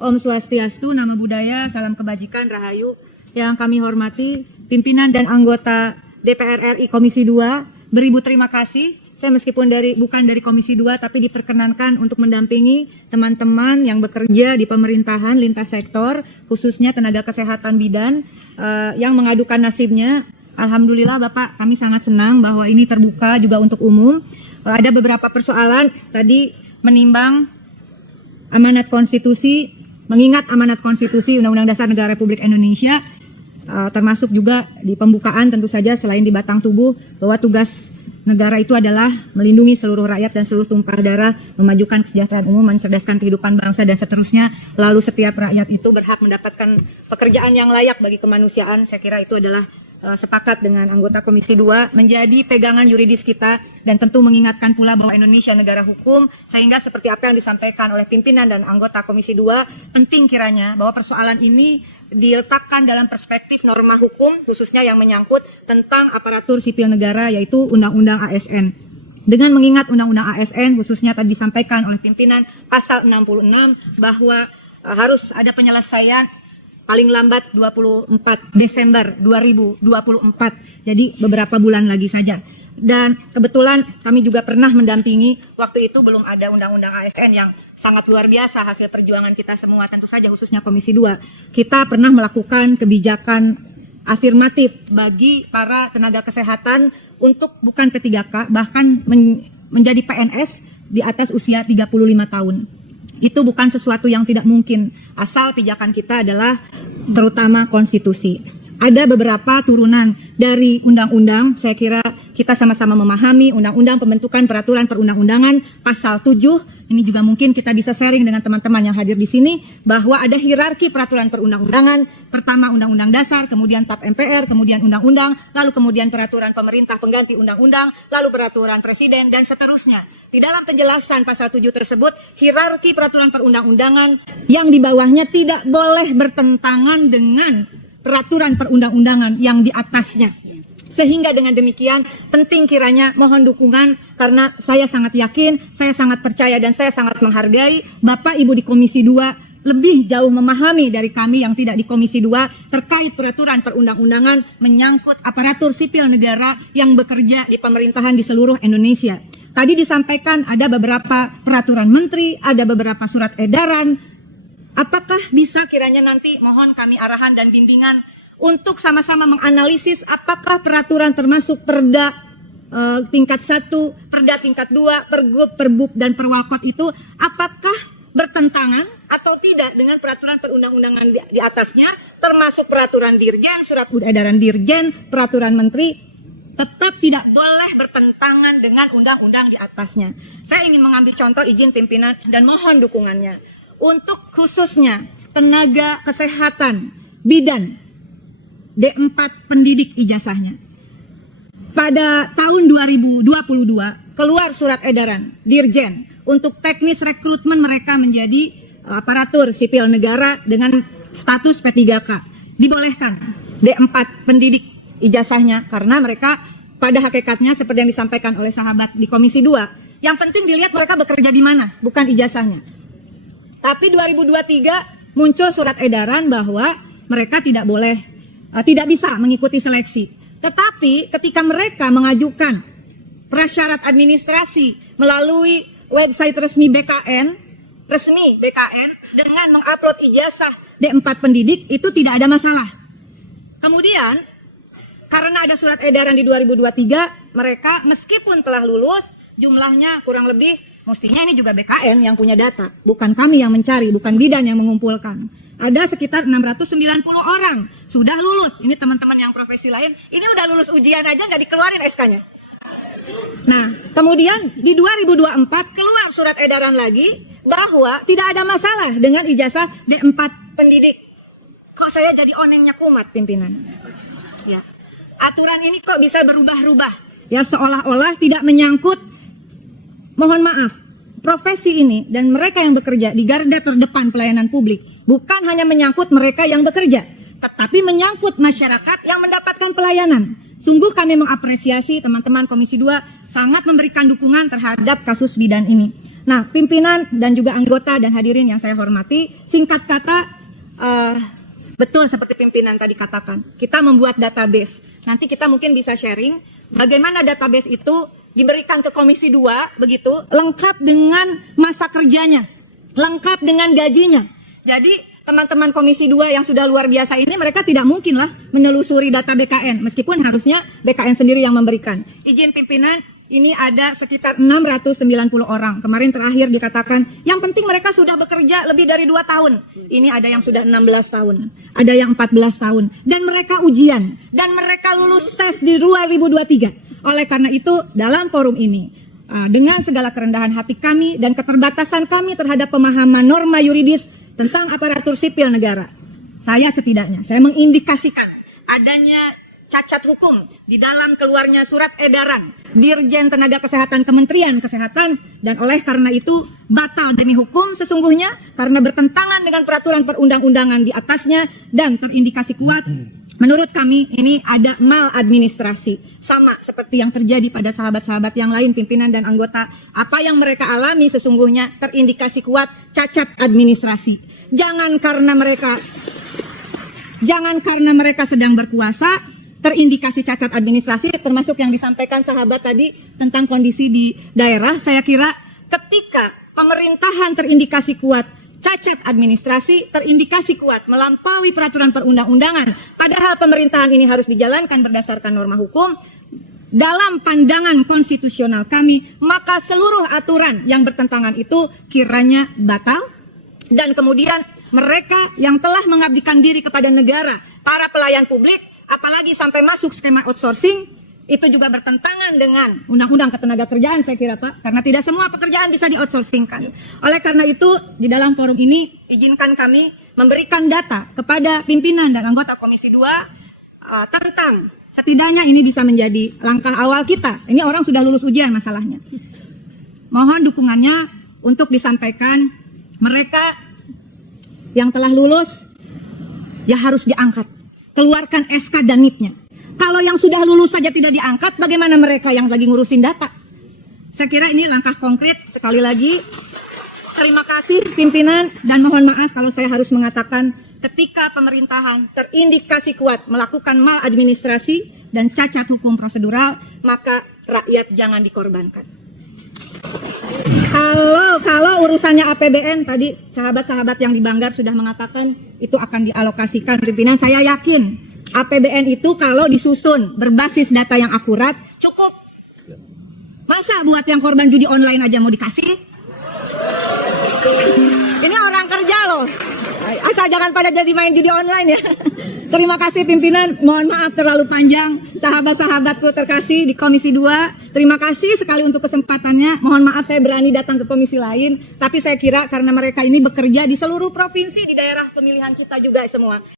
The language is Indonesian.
Om Swastiastu, Nama Budaya, Salam Kebajikan, Rahayu. Yang kami hormati pimpinan dan anggota DPR RI Komisi 2, beribu terima kasih. Saya meskipun bukan dari Komisi 2, tapi diperkenankan untuk mendampingi teman-teman yang bekerja di pemerintahan lintas sektor, khususnya tenaga kesehatan bidan yang mengadukan nasibnya. Alhamdulillah Bapak, kami sangat senang bahwa ini terbuka juga untuk umum. Ada beberapa persoalan tadi menimbang amanat konstitusi, mengingat amanat konstitusi Undang-Undang Dasar Negara Republik Indonesia, termasuk juga di pembukaan tentu saja selain di batang tubuh bahwa tugas negara itu adalah melindungi seluruh rakyat dan seluruh tumpah darah, memajukan kesejahteraan umum, mencerdaskan kehidupan bangsa dan seterusnya. Lalu setiap rakyat itu berhak mendapatkan pekerjaan yang layak bagi kemanusiaan. Saya kira itu adalah sepakat dengan anggota Komisi 2 menjadi pegangan yuridis kita, dan tentu mengingatkan pula bahwa Indonesia negara hukum, sehingga seperti apa yang disampaikan oleh pimpinan dan anggota Komisi 2, penting kiranya bahwa persoalan ini diletakkan dalam perspektif norma hukum, khususnya yang menyangkut tentang aparatur sipil negara, yaitu Undang-Undang ASN. Dengan mengingat Undang-Undang ASN, khususnya tadi disampaikan oleh pimpinan pasal 66 bahwa harus ada penyelesaian paling lambat 24 Desember 2024. Jadi beberapa bulan lagi saja. Dan kebetulan kami juga pernah mendampingi, waktu itu belum ada Undang-Undang ASN yang sangat luar biasa hasil perjuangan kita semua, tentu saja khususnya Komisi 2. Kita pernah melakukan kebijakan afirmatif bagi para tenaga kesehatan untuk bukan P3K, bahkan menjadi PNS di atas usia 35 tahun. Itu bukan sesuatu yang tidak mungkin, asal pijakan kita adalah terutama konstitusi. Ada beberapa turunan dari undang-undang, saya kira kita sama-sama memahami Undang-Undang Pembentukan Peraturan Perundang-undangan pasal 7, ini juga mungkin kita bisa sharing dengan teman-teman yang hadir di sini, bahwa ada hierarki peraturan perundang-undangan, pertama Undang-Undang Dasar, kemudian TAP MPR, kemudian Undang-Undang, lalu kemudian peraturan pemerintah pengganti Undang-Undang, lalu peraturan presiden, dan seterusnya. Di dalam penjelasan pasal 7 tersebut, hierarki peraturan perundang-undangan yang di bawahnya tidak boleh bertentangan dengan peraturan perundang-undangan yang di atasnya. Sehingga dengan demikian penting kiranya mohon dukungan, karena saya sangat yakin, saya sangat percaya dan saya sangat menghargai Bapak Ibu di Komisi 2 lebih jauh memahami dari kami yang tidak di Komisi 2 terkait peraturan perundang-undangan menyangkut aparatur sipil negara yang bekerja di pemerintahan di seluruh Indonesia. Tadi disampaikan ada beberapa peraturan menteri, ada beberapa surat edaran. Apakah bisa kiranya nanti mohon kami arahan dan bimbingan untuk sama-sama menganalisis apakah peraturan termasuk Perda tingkat 1, Perda tingkat 2, Pergub, Perbub, dan Perwalkot itu apakah bertentangan atau tidak dengan peraturan perundang-undangan di atasnya, termasuk peraturan Dirjen, surat edaran Dirjen, peraturan Menteri, tetap tidak boleh bertentangan dengan undang-undang di atasnya. Saya ingin mengambil contoh, izin pimpinan dan mohon dukungannya. Untuk khususnya tenaga kesehatan bidan D4 pendidik ijazahnya. Pada tahun 2022 keluar surat edaran Dirjen untuk teknis rekrutmen mereka menjadi aparatur sipil negara dengan status P3K. Dibolehkan D4 pendidik ijazahnya karena mereka pada hakikatnya seperti yang disampaikan oleh sahabat di Komisi 2, yang penting dilihat mereka bekerja di mana, bukan ijazahnya. Tapi 2023 muncul surat edaran bahwa mereka tidak bisa mengikuti seleksi. Tetapi ketika mereka mengajukan prasyarat administrasi melalui website resmi BKN dengan mengupload ijazah D4 pendidik, itu tidak ada masalah. Kemudian karena ada surat edaran di 2023, mereka meskipun telah lulus, jumlahnya kurang lebih, mestinya ini juga BKN yang punya data, bukan kami yang mencari, bukan bidan yang mengumpulkan. Ada sekitar 690 orang sudah lulus. Ini teman-teman yang profesi lain, ini udah lulus ujian aja nggak dikeluarin SK-nya. Nah, kemudian di 2024 keluar surat edaran lagi bahwa tidak ada masalah dengan ijazah D4 pendidik. Kok saya jadi onengnya kumat pimpinan? Ya. Aturan ini kok bisa berubah-ubah? Ya, seolah-olah tidak menyangkut, mohon maaf, profesi ini dan mereka yang bekerja di garda terdepan pelayanan publik bukan hanya menyangkut mereka yang bekerja, tetapi menyangkut masyarakat yang mendapatkan pelayanan. Sungguh kami mengapresiasi teman-teman Komisi 2 sangat memberikan dukungan terhadap kasus bidan ini. Nah, pimpinan dan juga anggota dan hadirin yang saya hormati, singkat kata, betul seperti pimpinan tadi katakan, kita membuat database. Nanti kita mungkin bisa sharing bagaimana database itu diberikan ke Komisi 2, begitu, lengkap dengan masa kerjanya, lengkap dengan gajinya. Jadi teman-teman Komisi 2 yang sudah luar biasa ini, mereka tidak mungkin lah menelusuri data BKN, meskipun harusnya BKN sendiri yang memberikan. Izin pimpinan, ini ada sekitar 690 orang. Kemarin terakhir dikatakan, yang penting mereka sudah bekerja lebih dari 2 tahun. Ini ada yang sudah 16 tahun, ada yang 14 tahun. Dan mereka ujian, dan mereka lulus tes di 2023. Oleh karena itu, dalam forum ini, dengan segala kerendahan hati kami dan keterbatasan kami terhadap pemahaman norma yuridis tentang aparatur sipil negara, saya mengindikasikan adanya cacat hukum di dalam keluarnya surat edaran Dirjen Tenaga Kesehatan Kementerian Kesehatan, dan oleh karena itu batal demi hukum sesungguhnya karena bertentangan dengan peraturan perundang-undangan di atasnya dan terindikasi kuat. Menurut kami ini ada maladministrasi, sama seperti yang terjadi pada sahabat-sahabat yang lain, pimpinan dan anggota. Apa yang mereka alami sesungguhnya terindikasi kuat cacat administrasi. Jangan karena mereka sedang berkuasa terindikasi cacat administrasi, termasuk yang disampaikan sahabat tadi tentang kondisi di daerah. Saya kira ketika pemerintahan terindikasi kuat cacat administrasi, terindikasi kuat melampaui peraturan perundang-undangan, padahal pemerintahan ini harus dijalankan berdasarkan norma hukum, dalam pandangan konstitusional kami, maka seluruh aturan yang bertentangan itu kiranya batal, dan kemudian mereka yang telah mengabdikan diri kepada negara, para pelayan publik, apalagi sampai masuk skema outsourcing, itu juga bertentangan dengan Undang-Undang Ketenagakerjaan, saya kira Pak, karena tidak semua pekerjaan bisa di-outsourcingkan. Oleh karena itu, di dalam forum ini, izinkan kami memberikan data kepada pimpinan dan anggota Komisi 2 tentang, setidaknya ini bisa menjadi langkah awal kita. Ini orang sudah lulus ujian masalahnya. Mohon dukungannya untuk disampaikan, mereka yang telah lulus, ya harus diangkat. Keluarkan SK dan NIP-nya. Kalau yang sudah lulus saja tidak diangkat, bagaimana mereka yang lagi ngurusin data? Saya kira ini langkah konkret. Sekali lagi, terima kasih pimpinan, dan mohon maaf kalau saya harus mengatakan ketika pemerintahan terindikasi kuat melakukan maladministrasi dan cacat hukum prosedural, maka rakyat jangan dikorbankan. Kalau urusannya APBN tadi sahabat-sahabat yang di Banggar sudah mengatakan itu akan dialokasikan pimpinan, saya yakin APBN itu kalau disusun berbasis data yang akurat cukup. Masa buat yang korban judi online aja mau dikasih? Ini orang kerja loh. Asal jangan pada jadi main judi online ya. Terima kasih pimpinan, mohon maaf terlalu panjang. Sahabat-sahabatku terkasih di Komisi 2, terima kasih sekali untuk kesempatannya. Mohon maaf saya berani datang ke komisi lain, tapi saya kira karena mereka ini bekerja di seluruh provinsi di daerah pemilihan kita juga semua.